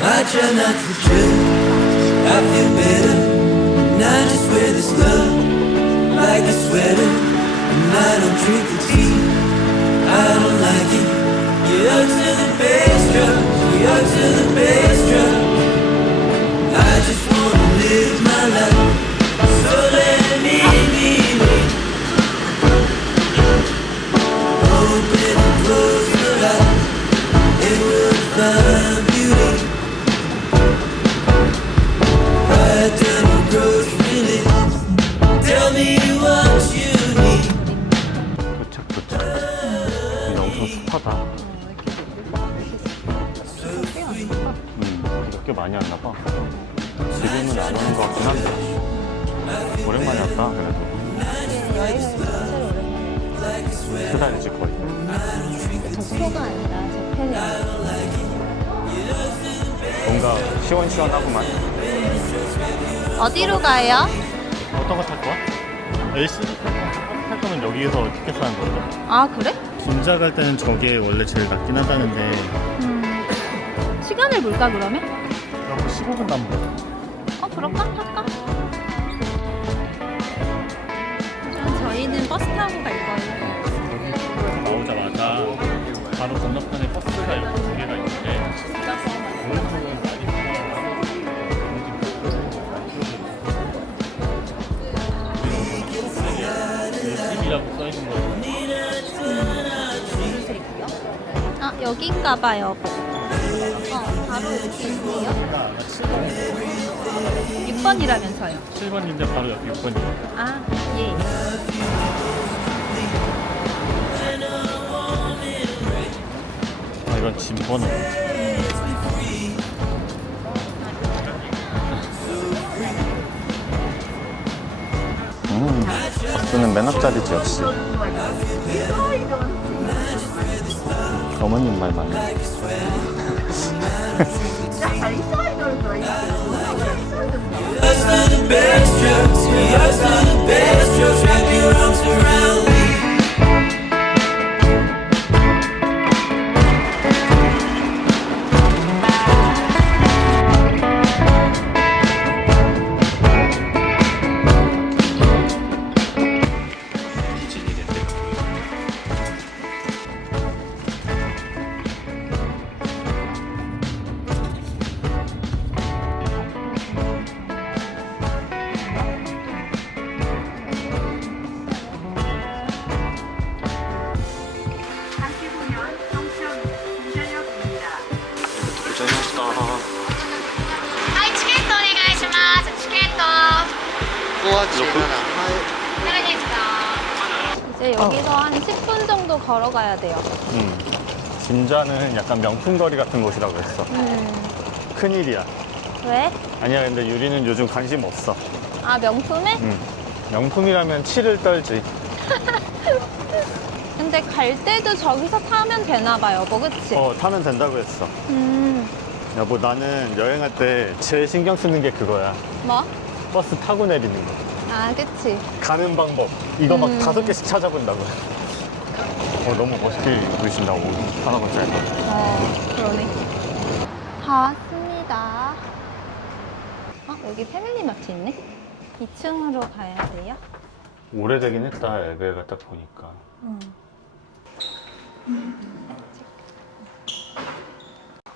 I try not to judge. I feel better. Not just wear this love like a sweater. And I don't drink the tea. I don't like it. You're up to the bass drum. You're up to the bass drum. 오는 것 같긴 한데. 오랜만에 왔다, 그래도. 여행을 자체로 오랜만에. 두 달이지, 거의. 도쿄가 아니라 재팬이야. 뭔가 시원시원하구만. 어디로 가요? 어떤 거 탈 거야? LCD 탈 거면 여기에서 티켓 사는 거죠? 아 그래? 진짜 갈 때는 저게 원래 제일 낫긴 하다는데 음. 시간을 볼까 그러면? 여기 15분 남은 어 그럴까? 할까? 저희는 버스 타고 갈 거예요. 나오자마자 바로 건너편에 버스가 이렇게 두 개가 있는데 오른쪽은 많이 집이라고 써있는 거아 여긴가 봐요. 어 바로 여기 있네요. 6번이라면서요. 7번인데 바로 옆에 6번이에요. 아 예. 아 이건 짐 번호. 음, 버스는 맨 앞자리지 역시. 어머님 말 맞네 us do the best drugs. We us do the best drugs. 진자는 약간 명품 거리 같은 곳이라고 했어 음. 큰일이야 왜? 아니야 근데 유리는 요즘 관심 없어 아 명품에? 음. 명품이라면 치를 떨지 근데 갈 때도 저기서 타면 되나 봐요, 뭐 그치? 어 타면 된다고 했어 음. 여보 나는 여행할 때 제일 신경 쓰는 게 그거야 뭐? 버스 타고 내리는 거 아 그치. 가는 방법 이거 막 음. 다섯 개씩 찾아본다고 어 너무 멋있게 입으신다 옷 하나가 짧아 어 그러네. 다 왔습니다. 어 여기 패밀리 마트 있네. 2층으로 가야 돼요. 오래되긴 했다 엘베가 딱 보니까 음.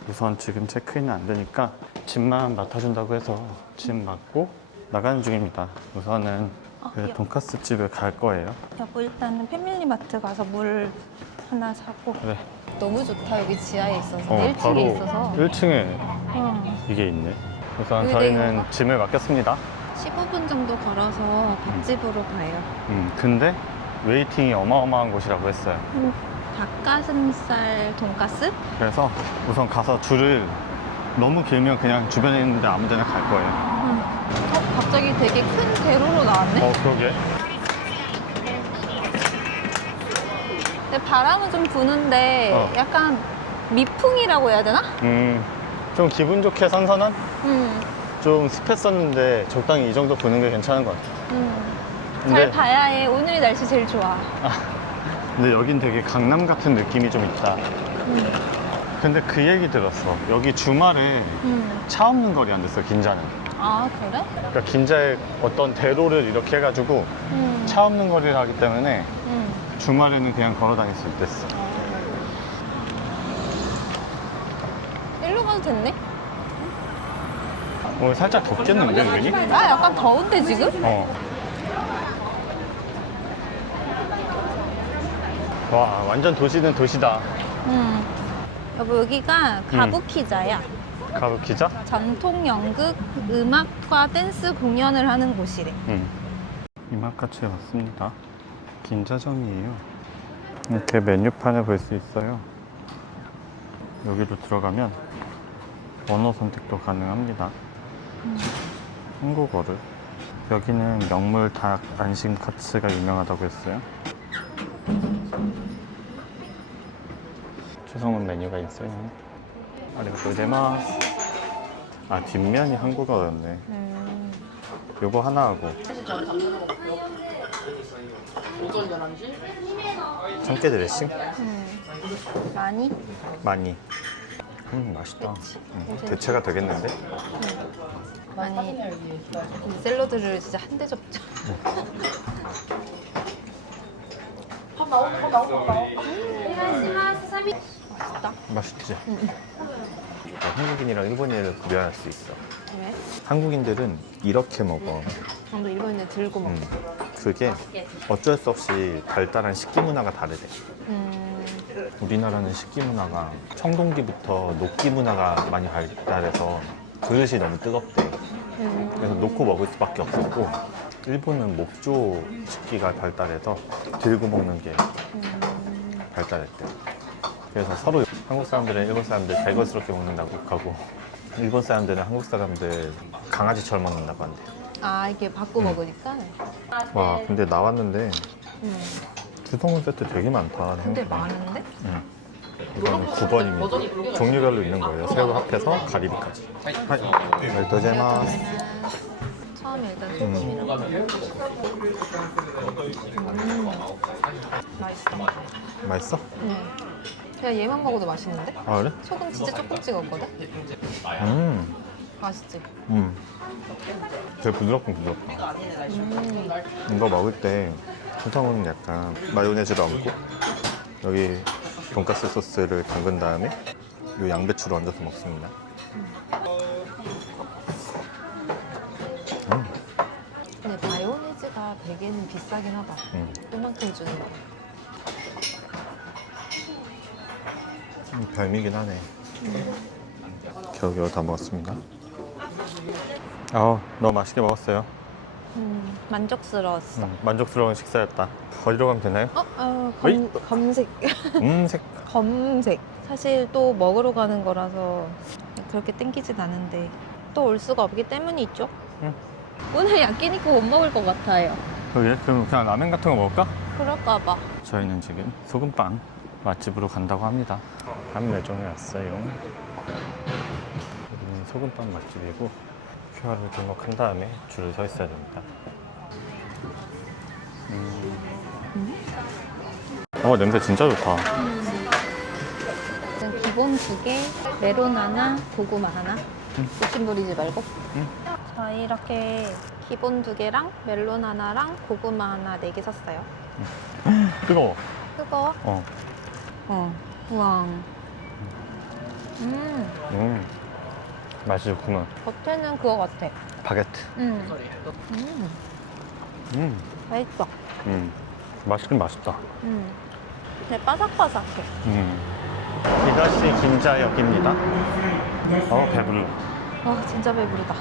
우선 지금 체크인은 안 되니까 짐만 맡아준다고 해서 짐 맡고 나가는 중입니다 우선은 어, 그 여- 돈까스 집을 갈 거예요 여보 일단은 패밀리 마트 가서 물 하나 사고. 그래 너무 좋다 여기 지하에 있어서 어, 1층에 있어서. 1층에 어. 이게 있네 우선 의뢰인가? 저희는 짐을 맡겼습니다 15분 정도 걸어서 밥집으로 가요. 음, 근데 웨이팅이 어마어마한 곳이라고 했어요 닭가슴살 돈가스? 그래서 우선 가서 줄을 너무 길면 그냥 주변에 있는데 아무 데나 갈 거예요 어, 갑자기 되게 큰 대로로 나왔네? 어 그러게 근데 바람은 좀 부는데 어. 약간 미풍이라고 해야 되나? 음, 좀 기분 좋게 선선한? 음. 좀 습했었는데 적당히 이 정도 부는 게 괜찮은 것 같아. 음. 근데, 잘 봐야 해. 오늘이 날씨 제일 좋아. 근데 여긴 되게 강남 같은 느낌이 좀 있다. 음. 근데 그 얘기 들었어. 여기 주말에 음. 차 없는 거리 안 됐어, 긴자는. 아 그래? 그러니까 긴자에 어떤 대로를 이렇게 해가지고 음. 차 없는 거리를 하기 때문에 음. 주말에는 그냥 걸어 다닐 수 있댔어. 일로 가도 됐네? 오늘 살짝 덥겠는데, 은근히? 아 약간 더운데 지금? 어. 와, 완전 도시는 도시다. 음. 여보 여기가 가부키자야. 가로 기자? 전통 연극, 음악과 댄스 공연을 하는 곳이래. 응. 이마카츠에 왔습니다. 긴자점이에요. 이렇게 메뉴판을 볼 수 있어요. 여기로 들어가면 언어 선택도 가능합니다. 한국어를. 여기는 명물 닭 안심 카츠가 유명하다고 했어요. 추성훈 메뉴가 있어요. 아리가또 고자이마스. 아 뒷면이 한국어였네. 음. 요거 하나 하고 참깨 드레싱? 음. 많이? 많이 음 맛있다. 음. 대체가 되겠는데? 많이. 이 샐러드를 진짜 한 대 접자. 맛있다. 맛있지? 아, 한국인이랑 일본인을 구별할 수 있어 왜? 한국인들은 이렇게 먹어 저도 일본인들 들고 먹어. 음, 그게 어쩔 수 없이 발달한 식기 문화가 다르대 음. 우리나라는 식기 문화가 청동기부터 녹기 문화가 많이 발달해서 그릇이 너무 뜨겁대 음. 그래서 놓고 먹을 수밖에 없었고 일본은 목조 식기가 발달해서 들고 먹는 게 발달했대. 그래서 서로 한국 사람들은 일본 사람들 배거스럽게 먹는다고 하고 일본 사람들은 한국 사람들 강아지처럼 먹는다고 한대. 아 이게 바꿔 먹으니까. 와 근데 나왔는데 음. 주성훈 세트 되게 많다. 근데 생각보다. 많은데? 응. 이거는 9번입니다. 종류별로 있는 거예요. 새우 합해서 가리비까지. 하이. 멜도제마스. 처음에 일단 음. 소금이랑. 음. 맛있어. 맛있어? 음. 그냥 얘만 먹어도 맛있는데? 아 그래? 소금 진짜 조금 찍었거든? 음. 맛있지? 음. 되게 부드럽고 부드럽다. 음. 이거 먹을 때 수성은 약간 마요네즈를 얹고 여기 돈가스 소스를 담근 다음에 이 양배추를 얹어서 먹습니다. 음, 근데 마요네즈가 되게는 비싸긴 하다. 음. 요만큼 주는 거. 음, 별미긴 하네. 겨우겨우 다 먹었습니다. 아, 너무 맛있게 먹었어요. 음, 만족스러웠어. 음, 만족스러운 식사였다. 어디로 가면 되나요? 어? 어 어이? 검, 검색. 음, 색. 검색. 사실 또 먹으러 가는 거라서 그렇게 땡기진 않은데 또 올 수가 없기 때문이죠. 응. 오늘 야끼니쿠 못 먹을 것 같아요. 그래? 그럼 그냥 라면 같은 거 먹을까? 그럴까 봐. 저희는 지금 소금빵 맛집으로 간다고 합니다. 한 매종에 왔어요. 여기는 소금빵 맛집이고 QR을 등록한 다음에 줄을 서 있어야 됩니다. 음. 어 냄새 진짜 좋다. 일단 기본 두 개, 메론 하나, 고구마 하나. 욕심 부리지 말고. 응. 저희 이렇게 기본 두 개랑 멜론 하나랑 고구마 하나 네 개 샀어요. 뜨거워. 뜨거워? 어. 어. 우와. 음, 음. 맛이 좋구만. 겉에는 그거 같아. 바게트. 음. 음, 음. 맛있어. 음. 맛있긴 맛있다. 음. 근데 바삭바삭해. 음. 이것이 긴자역입니다. 어 배불러. 와, 진짜 배부르다.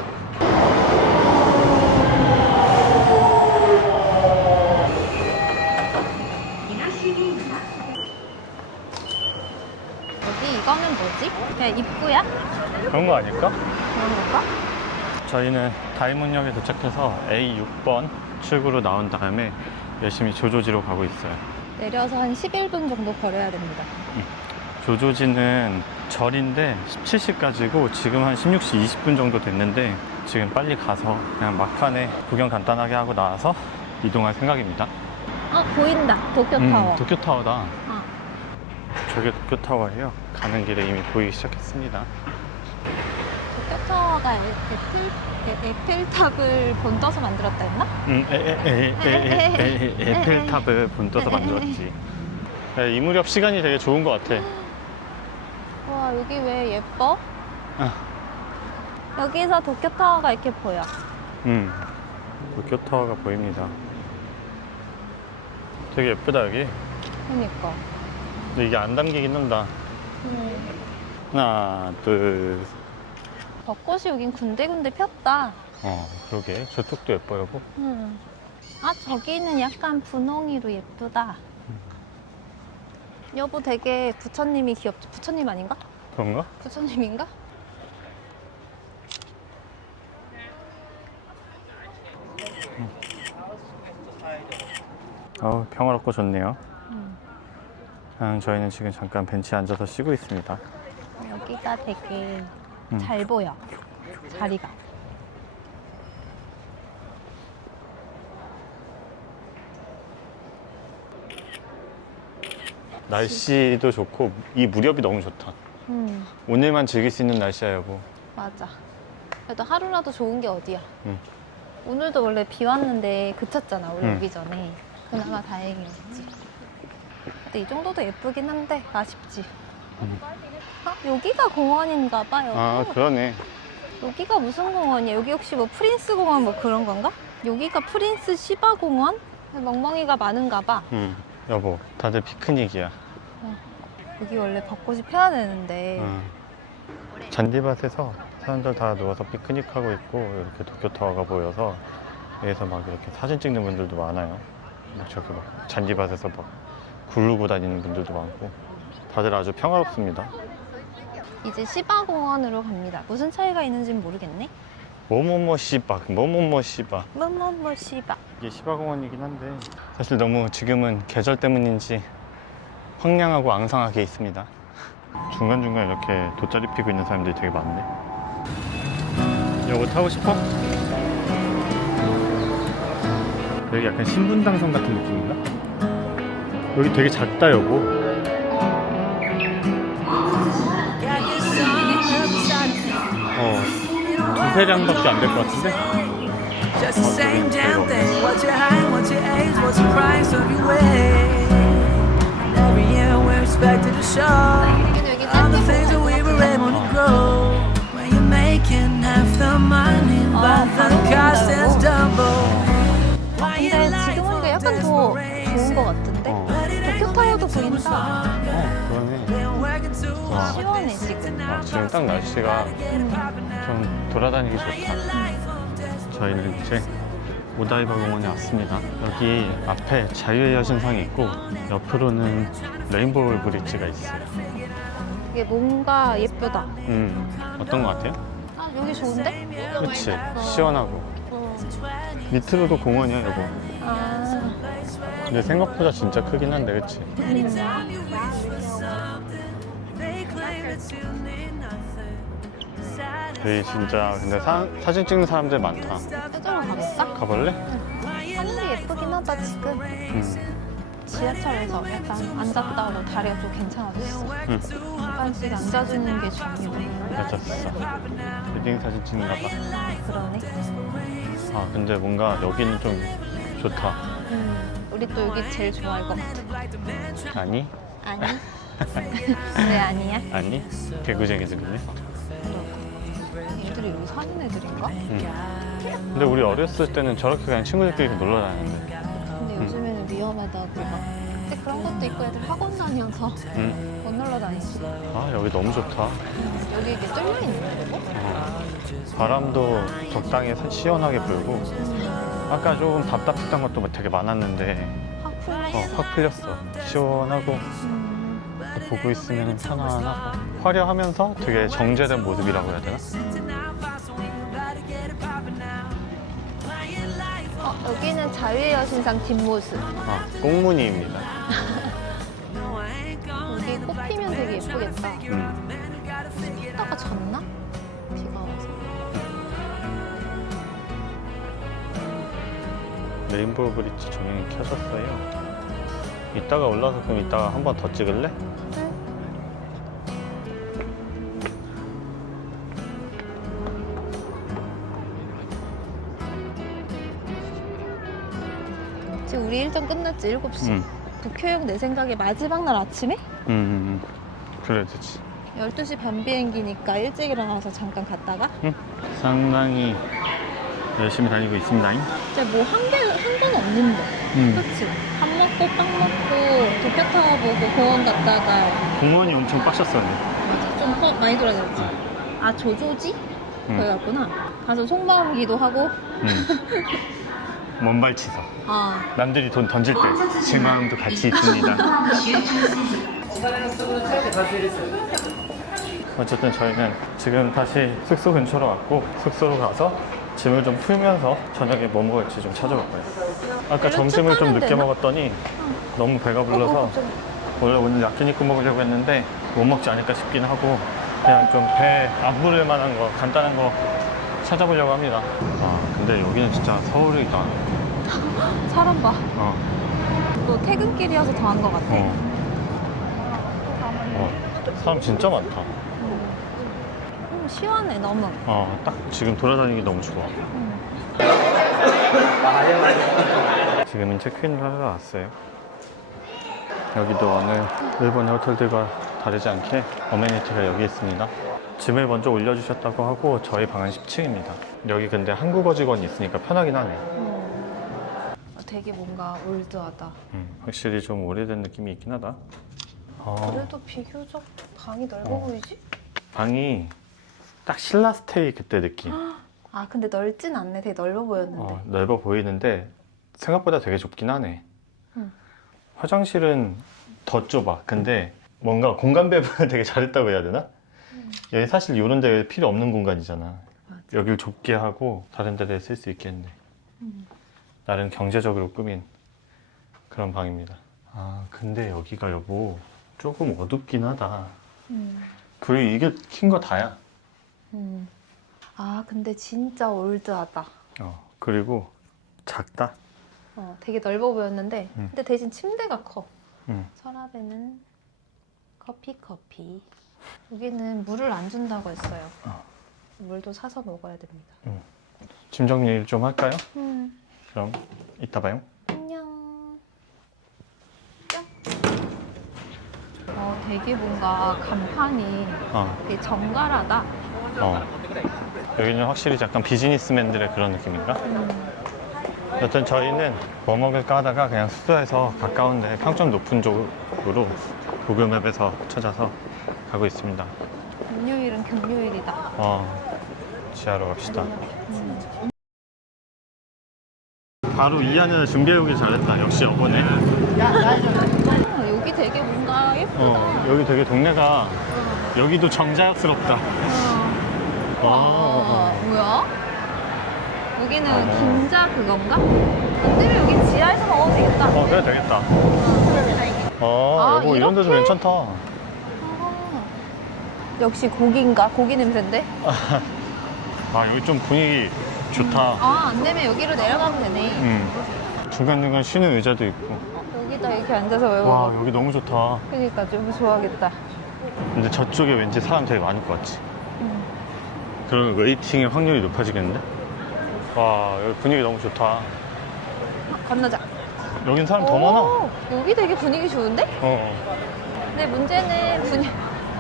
이거는 뭐지? 그냥 입구야? 그런 거 아닐까? 그런 건가? 저희는 다이문역에 도착해서 A6번 출구로 나온 다음에 열심히 조조지로 가고 있어요. 내려서 한 11분 정도 걸어야 됩니다. 조조지는 절인데 17시까지고 지금 한 16시 20분 정도 됐는데 지금 빨리 가서 그냥 막판에 구경 간단하게 하고 나와서 이동할 생각입니다. 어, 보인다. 도쿄타워. 음, 도쿄타워다. 어. 저게 도쿄타워예요. 가는 길에 이미 보이기 시작했습니다. 도쿄타워가 에펠, 에- 에펠탑을 본떠서 만들었다 했나? 음, 에에에에에 에펠탑을 본떠서 만들었지. 네, 이 무렵 시간이 되게 좋은 것 같아. 와, 여기 왜 예뻐? 아. 여기서 도쿄타워가 이렇게 보여. 음, 도쿄타워가 보입니다. 되게 예쁘다 여기. 그니까. 근데 이게 안 담기긴 한다. 음. 하나, 둘, 벚꽃이 여긴 군데군데 폈다. 어, 그러게. 저쪽도 예뻐요, 뭐. 음. 아, 저기는 약간 분홍이로 예쁘다. 여보 되게 부처님이 귀엽죠? 부처님 아닌가? 그런가? 부처님인가? 어, 평화롭고 좋네요. 음. 저희는 지금 잠깐 벤치에 앉아서 쉬고 있습니다. 여기가 되게 음. 잘 보여. 자리가. 날씨도 좋고 이 무렵이 너무 좋다. 음, 오늘만 즐길 수 있는 날씨야, 여보. 맞아. 그래도 하루라도 좋은 게 어디야. 음. 오늘도 원래 비 왔는데 그쳤잖아, 우리 음. 오기 전에. 그나마 다행이었지. 근데 이 정도도 예쁘긴 한데 아쉽지. 음. 아, 여기가 공원인가 봐요. 아, 그러네. 여기가 무슨 공원이야? 여기 혹시 뭐 프린스 공원 뭐 그런 건가? 여기가 프린스 시바 공원? 멍멍이가 많은가 봐. 음, 여보, 다들 피크닉이야. 여기 원래 벚꽃이 펴야 되는데 음. 잔디밭에서 사람들 다 누워서 피크닉하고 있고 이렇게 도쿄 타워가 보여서 여기서 막 이렇게 사진 찍는 분들도 많아요. 막 저기 막 잔디밭에서 막 굴르고 다니는 분들도 많고 다들 아주 평화롭습니다. 이제 시바 공원으로 갑니다. 무슨 차이가 있는지는 모르겠네. 뭐뭐뭐 시박, 뭐뭐뭐 시박. 뭐뭐뭐 시바. 이게 시바공원이긴 한데 사실 너무 지금은 계절 때문인지 황량하고 앙상하게 있습니다. 중간중간 이렇게 돗자리 피고 있는 사람들이 되게 많네. 여보 타고 싶어? 여기 약간 신분당선 같은 느낌인가? 여기 되게 작다 여보. 어 두세 장밖에 안 될 것 같은데? Just the same damn thing. What's your height? What's your age? What's the price of your way? Every year we're expected to show 여기 all the things that we were able to grow. When you're making half the money, but the cost is double. Why your 근데 life 지금 오니까 약간 더 좋은 것? 어. 도쿄타워도 보인다. 어 그러네. hard. 시원해 지금. 아, 지금 딱 날씨가 좀 돌아다니기 좋다. 저희는 이제 오다이바 공원에 왔습니다. 여기 앞에 자유의 여신상이 있고 옆으로는 레인보우 브릿지가 있어요. 이게 뭔가 예쁘다. 음, 어떤 것 같아요? 아 여기 좋은데? 그치? 시원하고. 밑으로도 공원이야, 여보. 아, 근데 생각보다 진짜 크긴 한데, 그치? 여기 진짜 근데 사, 사진 찍는 사람들 많다. 저쪽으로 가볼까? 가볼래? 하늘이 예쁘긴 하다 지금. 음. 지하철에서 약간 앉았다가도 다리가 좀 괜찮아졌어. 응. 잠깐씩 앉아주는 게 중요해. 맞았어. 웨딩 사진 찍는가 봐. 그러네. 아, 근데 뭔가 여기는 좀 좋다. 음, 우리 또 여기 제일 좋아할 것 같아. 아니? 아니? 왜 아니야? 아니? 개구쟁이들이네. 얘들이 여기 사는 애들인가? 응. 근데 우리 어렸을 때는 저렇게 그냥 친구들끼리 놀러 다녔는데. 근데 요즘에는 위험하다고 막. 근데 그런 것도 있고 애들 학원 다녀서 응. 못 놀러 다니지. 아, 여기 너무 좋다. 여기 이게 뚫려 있는 거고? 어. 바람도 적당히 사- 시원하게 불고. 아까 조금 답답했던 것도 뭐 되게 많았는데, 확 풀렸어. 어, 확 풀렸어. 시원하고, 음, 보고 있으면 편안하고, 화려하면서 되게 정제된 모습이라고 해야 되나? 어, 여기는 자유의 여신상 뒷모습. 아, 꽁무니입니다. 여기 꽃 피면 되게 예쁘겠다. 음. 레인보우 브릿지 조명이 켜졌어요. 이따가 올라서 그럼 이따가 한 번 더 찍을래? 지금 우리 일정 끝났지? 7시. 응. 북효역 내 생각에 마지막 날 아침에? 음, 음, 음. 그래 되지. 12시 반 비행기니까 일찍 일어나서 잠깐 갔다가 응. 상당히 열심히 다니고 있습니다. 진짜 뭐 한 개, 한 건 없는데. 음. 그치? 밥 먹고 빵 먹고 도쿄 타워 보고 공원 갔다가 공원이 엄청. 맞아. 좀더 많이 돌아다녔지. 아, 조조지? 응. 거기 갔구나. 가서 속마음 기도 하고. 음. 먼발치서. 아, 남들이 돈 던질 때 제 마음도 같이 있습니다. 어쨌든 저희는 지금 다시 숙소 근처로 왔고 숙소로 가서 짐을 좀 풀면서 저녁에 뭐 먹을지 좀 찾아볼 거예요. 아까 점심을 좀 늦게 되나? 먹었더니 너무 배가 어, 불러서. 원래 오늘 야끼니쿠 먹으려고 했는데 못 먹지 않을까 싶긴 하고 그냥 좀 배 안 부를 만한 거 간단한 거 찾아보려고 합니다. 아 근데 여기는 진짜 서울이다. 사람 봐. 어. 또 퇴근길이어서 더한 것 같아. 어. 어. 사람 진짜 많다. 음, 시원해, 너무. 어, 딱 지금 돌아다니기 너무 좋아. 지금은 체크인을 하러 왔어요. 여기도 어느 일본의 호텔들과 다르지 않게 어메니티가 여기 있습니다. 짐을 먼저 올려주셨다고 하고 저희 방은 10층입니다. 여기 근데 한국어 직원이 있으니까 편하긴 하네. 어, 되게 뭔가 올드하다. 음, 확실히 좀 오래된 느낌이 있긴 하다. 어, 그래도 비교적 방이 넓어 어. 보이지? 방이 딱 신라 스테이 그때 느낌. 아, 근데 넓진 않네. 되게 넓어 보였는데. 어, 넓어 보이는데 생각보다 되게 좁긴 하네. 응. 화장실은 더 좁아. 근데 뭔가 공간 배분을 되게 잘했다고 해야 되나? 여기 사실 이런 데 필요 없는 공간이잖아. 맞아. 여기를 좁게 하고 다른 데를 쓸 수 있겠네. 음. 나름 경제적으로 꾸민 그런 방입니다. 아, 근데 여기가 여보 조금 어둡긴 하다. 음. 그리고 이게 킨 거 다야. 음. 아, 근데 진짜 올드하다. 어, 그리고 작다. 어, 되게 넓어 보였는데, 음. 근데 대신 침대가 커. 응. 서랍에는 커피 커피. 여기는 물을 안 준다고 했어요. 어. 물도 사서 먹어야 됩니다. 짐 정리를 좀 할까요? 음. 그럼 이따 봐요. 안녕. 뿅. 어, 되게 뭔가 간판이 어, 되게 정갈하다. 어. 여기는 확실히 약간 비즈니스맨들의 그런 느낌인가? 음. 여튼 저희는 뭐 먹을까 하다가 그냥 숙소에서 가까운데 평점 높은 쪽으로 구글 맵에서 찾아서 가고 있습니다. 금요일은 금요일이다. 어, 지하로 갑시다. 음. 바로 이 안을 준비해오길 잘했다. 역시 여보네. 어, 여기 되게 뭔가 예쁘다. 어, 여기 되게 동네가 여기도 정자역스럽다. 어. 어, 어, 뭐야? 여기는 어. 김자 그건가? 근데 여기 지하에서 먹어도 되겠다. 어, 그래 되겠다. 어, 아, 여보 이런 데도 이렇게? 괜찮다. 어. 역시 고기인가? 고기 냄새인데? 아, 여기 좀 분위기 좋다. 아, 안 되면 여기로 내려가면 되네. 음. 중간중간 쉬는 의자도 있고. 어, 여기다 이렇게 앉아서 와, 외워. 여기 너무 좋다. 그러니까 좀 좋아하겠다. 근데 저쪽에 왠지 사람 되게 많을 것 같지? 음. 그러면 웨이팅의 확률이 높아지겠는데? 와, 여기 분위기 너무 좋다. 아, 건너자. 여긴 사람 더 많아. 오, 여기 되게 분위기 좋은데? 어, 근데 문제는 분위...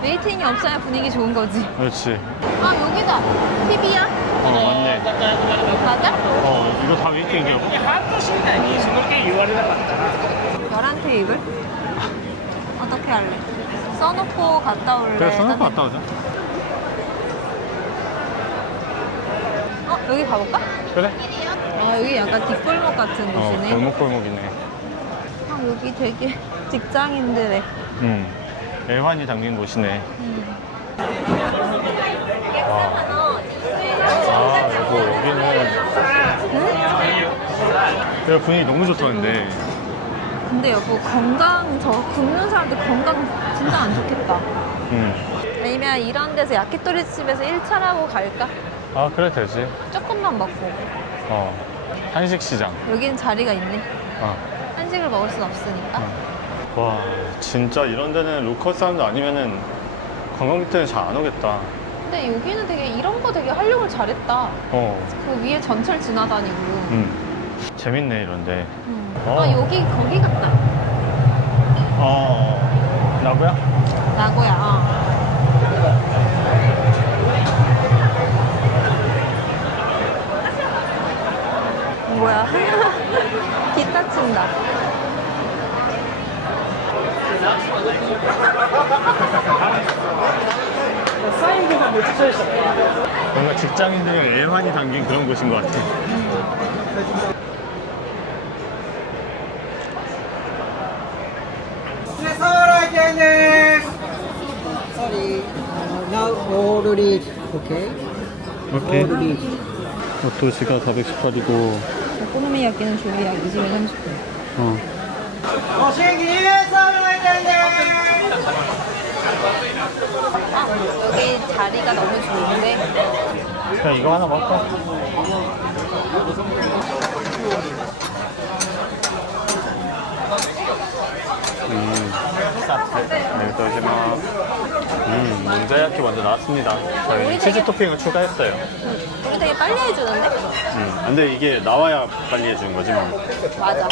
웨이팅이 없어야 분위기 좋은 거지. 그렇지. 아, 여기다. TV야? 어, 맞네. 맞아? 어, 이거 다 웨이팅이야. 11 테이블? 어떻게 할래? 써놓고 갔다 올래? 그래, 써놓고 갔다 오자. 여기 가볼까? 그래? 아, 여기 약간 뒷골목 같은 어, 곳이네. 골목골목이네. 아, 여기 되게 직장인들의. 음, 애환이 담긴 곳이네. 음. 와. 아, 여보, 여기는 야, 분위기 너무 좋다는데. 근데 여보 건강 저 굶는 사람들 건강 진짜 안 좋겠다. 응. 아니면 이런 데서 야키토리 집에서 1차라고 갈까? 아, 그래, 되지. 조금만 먹고. 어. 한식 시장. 여기는 자리가 있네. 어. 한식을 먹을 순 없으니까. 와, 진짜 이런 데는 로컬 사람도 아니면은 관광객들은 잘 안 오겠다. 근데 여기는 되게 이런 거 되게 활용을 잘했다. 어. 그 위에 전철 지나다니고. 응. 재밌네, 이런데. 음. 어. 아 여기 거기 같다. 어. 나고야? 나고야. 어. 뭐야? 기타 친다. 뭔가 직장인들이랑 애환이 담긴 그런 곳인 것 같아. Sorry, now all reach, okay? 오케이. All reach. 도시가 418이고, 오코노미야끼는 조리 약 20에 30분. 어. 여기 자리가 너무 좋은데 그냥 이거 하나 먹을까? 음, 네, 또시마. 음, 문자야키 먼저 나왔습니다. 저희 우리 치즈 토핑을 추가했어요. 되게 빨리 해주는데? 음, 근데 이게 나와야 빨리 해주는 거지 뭐. 맞아.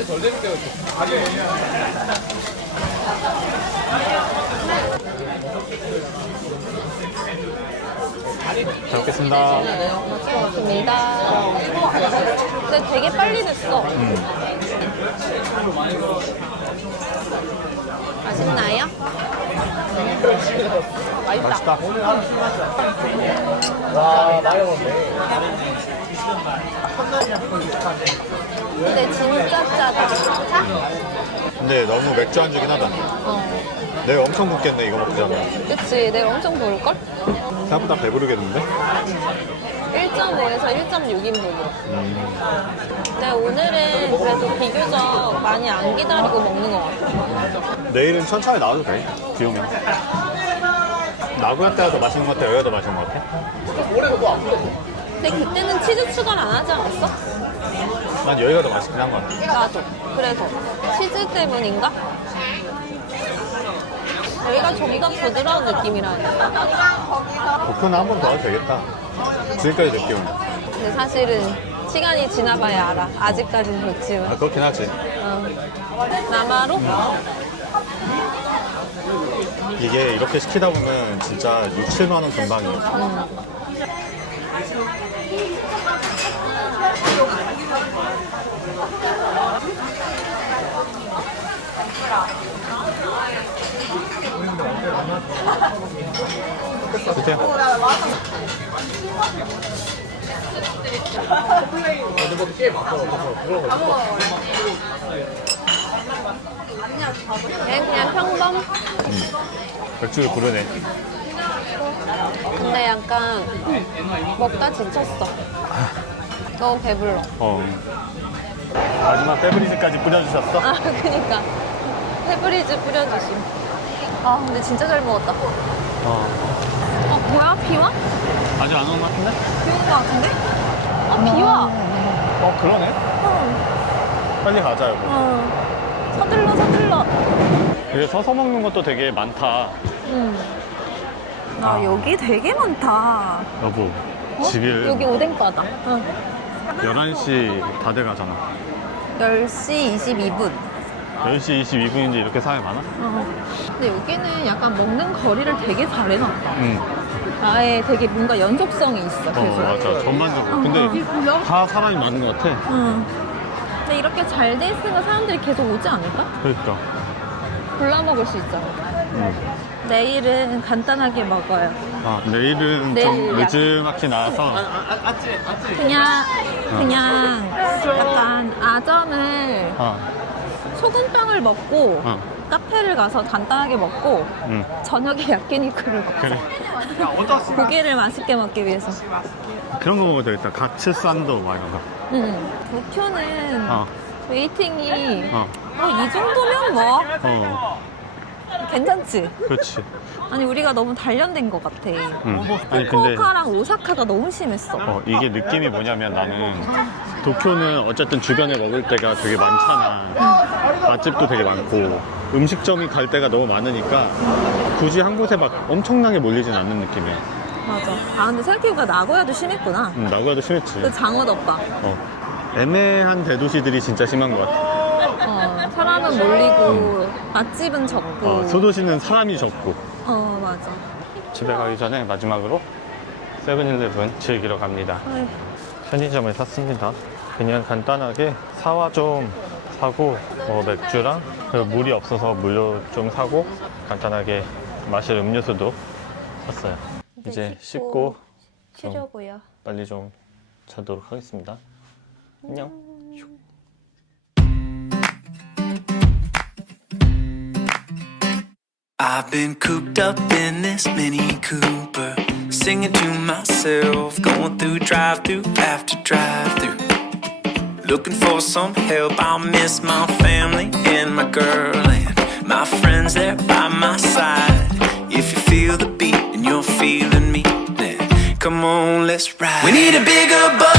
있어? 음. 잘 먹겠습니다. 고맙습니다. 근데 되게 빨리 됐어. 맛있나요? 맛있다. 맛있다. 근데 진짜 짜다. 근데 너무 맥주 안주긴 하다. 어. 내가 엄청 붓겠네 이거 전에. 그치, 내가 엄청 부를걸? 생각보다 배부르겠는데? 1.5에서 1.6인분으로. 근데 오늘은 그래도 비교적 많이 안 기다리고 먹는 것 같아. 내일은 천천히 나와도 돼. 비 오면. 나고야 때가 더 맛있는 것 같아? 여기가 더 맛있는 것 같아? 근데 그때는 치즈 추가를 안 하지 않았어? 난 여기가 더 맛있긴 한 것 같아. 나도. 그래서 치즈 때문인가? 여기가 좀더 부드러운 느낌이라니. 도쿄는 한번 더 해도 되겠다. 지금까지 느끼면. 근데 사실은 시간이 지나봐야 알아. 아직까진 아, 좋지만. 그렇긴 하지. 어. 나마로? 이게 이렇게 시키다 보면 진짜 6, 7만 원 금방이에요. 얘는 그냥 평범? 맥주를 고르네. 근데 약간 먹다 지쳤어. 너무 배불러. 어. 마지막 페브리즈까지 뿌려주셨어? 아, 그니까. 페브리즈 뿌려주심. 아, 근데 진짜 잘 먹었다. 어. 어, 뭐야? 비 와? 아직 안 오는 것 같은데? 비 오는 것 같은데? 아, 비 와. 어, 그러네. 응. 빨리 가자, 여보. 응. 서둘러, 서둘러. 여기 서서 먹는 것도 되게 많다. 응. 아, 여기 되게 많다. 여보, 어? 집이 여기 오뎅바다. 응. 11시 다 돼가잖아. 10시 22분. 10시 22분인데 이렇게 사람이 많아? 어. 근데 여기는 약간 먹는 거리를 되게 잘 해놨다. 응. 아예 되게 뭔가 연속성이 있어, 어, 계속. 맞아. 전반적으로. 근데 다 사람이 많은 것 같아. 응. 근데 이렇게 잘 돼 있으니까 사람들이 계속 오지 않을까? 그러니까. 골라 먹을 수 있잖아. 응. 내일은 간단하게 먹어요. 아, 내일은 내일 좀 약- 늦지막히 나와서 그냥 그냥 약간 아점을 어, 소금빵을 먹고 어, 카페를 가서 간단하게 먹고 응. 저녁에 야끼니쿠를 먹자. 그래. 고기를 맛있게 먹기 위해서. 그런 거 먹어도 되겠다. 가츠 싼도 막 이런 거. 응. 도쿄는 어, 웨이팅이 어, 어, 이 정도면 뭐 어, 괜찮지? 그렇지. 아니 우리가 너무 단련된 것 같아. 응. 아니 근데 후쿠오카랑 오사카가 너무 심했어. 어, 이게 느낌이 뭐냐면 나는 도쿄는 어쨌든 주변에 먹을 데가 되게 많잖아. 맛집도 되게 많고 음식점이 갈 데가 너무 많으니까 굳이 한 곳에 막 엄청나게 몰리진 않는 느낌이야. 맞아. 아 근데 생각해보니까 나고야도 심했구나. 음, 나고야도 심했지. 그 장어덮밥. 어. 애매한 대도시들이 진짜 심한 것 같아. 어, 사람은 몰리고 맛집은 적고. 어, 소도시는 사람이 적고. 어, 맞아. 집에 가기 전에 마지막으로 세븐일레븐 즐기러 갑니다. 편의점을 샀습니다. 그냥 간단하게 사와 좀 사고 뭐 맥주랑 그리고 물이 없어서 물로 좀 사고 간단하게 마실 음료수도 샀어요. 이제 씻고 좀 쉬려고요. 빨리 좀 자도록 하겠습니다. 안녕. I've been cooped up in this Mini Cooper, singing to myself, going through drive through after drive through. Looking for some help, I'll miss my family and my girl and my friends there by my side. If you feel the beat and you're feeling me, then come on, let's ride. We need a bigger boat.